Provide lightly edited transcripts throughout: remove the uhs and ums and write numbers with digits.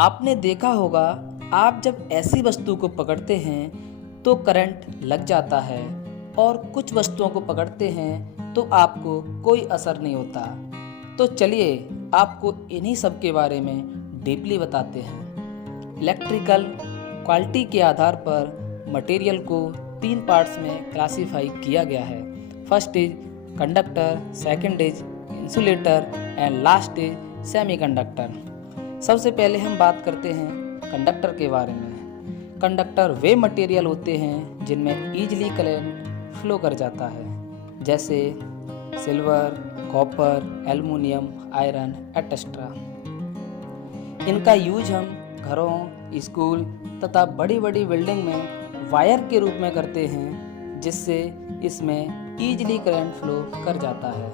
आपने देखा होगा, आप जब ऐसी वस्तु को पकड़ते हैं तो करंट लग जाता है और कुछ वस्तुओं को पकड़ते हैं तो आपको कोई असर नहीं होता। तो चलिए आपको इन्हीं सब के बारे में डीपली बताते हैं। इलेक्ट्रिकल क्वालिटी के आधार पर मटेरियल को 3 पार्ट्स में क्लासिफाई किया गया है। First is conductor, second is insulator and last is semiconductor. सबसे पहले हम बात करते हैं कंडक्टर के बारे में। कंडक्टर वे मटेरियल होते हैं जिनमें ईजिली करंट फ्लो कर जाता है, जैसे silver, copper, aluminium, iron etcetera. इनका यूज हम घरों, स्कूल तथा बड़ी बड़ी बिल्डिंग में वायर के रूप में करते हैं, जिससे इसमें ईजिली करंट फ्लो कर जाता है।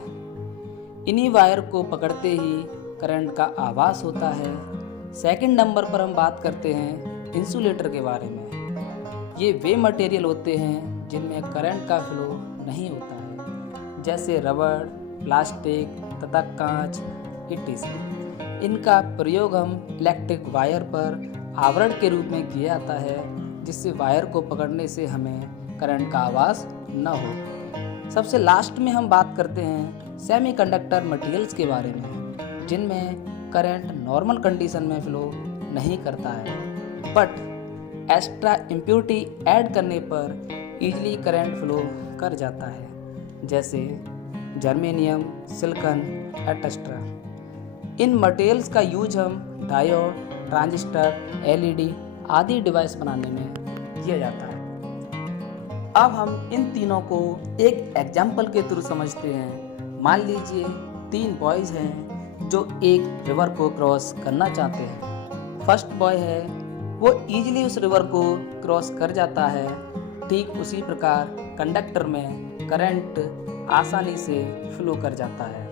इन्हीं वायर को पकड़ते ही करंट का आभास होता है। सेकंड नंबर पर हम बात करते हैं इंसुलेटर के बारे में। ये वे मटेरियल होते हैं जिनमें करंट का फ्लो नहीं होता है, जैसे रबड़, प्लास्टिक तथा कांच इत्यादि। इनका प्रयोग हम इलेक्ट्रिक वायर पर आवरण के रूप में किया जाता है, जिससे वायर को पकड़ने से हमें करंट का आभास न हो। सबसे लास्ट में हम बात करते हैं सेमीकंडक्टर मटेरियल्स के बारे में, जिनमें करंट नॉर्मल कंडीशन में फ्लो नहीं करता है, बट एक्स्ट्रा इम्प्योरिटी ऐड करने पर ईजिली करंट फ्लो कर जाता है, जैसे जर्मेनियम, सिलिकॉन एटसेट्रा। इन मटेरियल्स का यूज हम डायोड, ट्रांजिस्टर, एलईडी आदि डिवाइस बनाने में किया जाता है। अब हम इन तीनों को एक एग्जाम्पल के थ्रू समझते हैं। मान लीजिए 3 बॉयज़ हैं जो एक रिवर को क्रॉस करना चाहते हैं। फर्स्ट बॉय है, वो ईजिली उस रिवर को क्रॉस कर जाता है। ठीक उसी प्रकार कंडक्टर में करंट आसानी से फ्लो कर जाता है।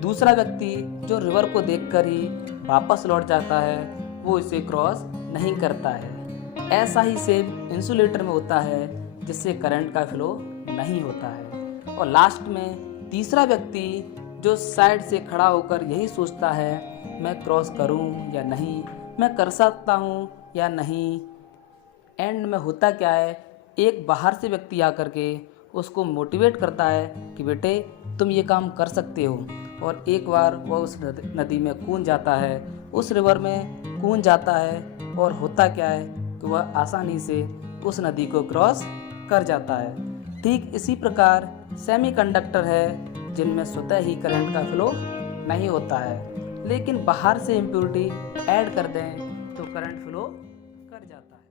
दूसरा व्यक्ति जो रिवर को देखकर ही वापस लौट जाता है, वो इसे क्रॉस नहीं करता है। ऐसा ही सेम इंसुलेटर में होता है, जिससे करंट का फ्लो नहीं होता है। और लास्ट में तीसरा व्यक्ति जो साइड से खड़ा होकर यही सोचता है, मैं क्रॉस करूं या नहीं, मैं कर सकता हूं या नहीं। एंड में होता क्या है, एक बाहर से व्यक्ति आकर के उसको मोटिवेट करता है कि बेटे तुम ये काम कर सकते हो। और एक बार वह उस नदी में कूद जाता है, उस रिवर में कूद जाता है, और होता क्या है कि वह आसानी से उस नदी को क्रॉस कर जाता है। ठीक इसी प्रकार सेमीकंडक्टर है, जिनमें स्वतः ही करंट का फ्लो नहीं होता है, लेकिन बाहर से इम्प्योरिटी ऐड कर दें तो करंट फ्लो कर जाता है।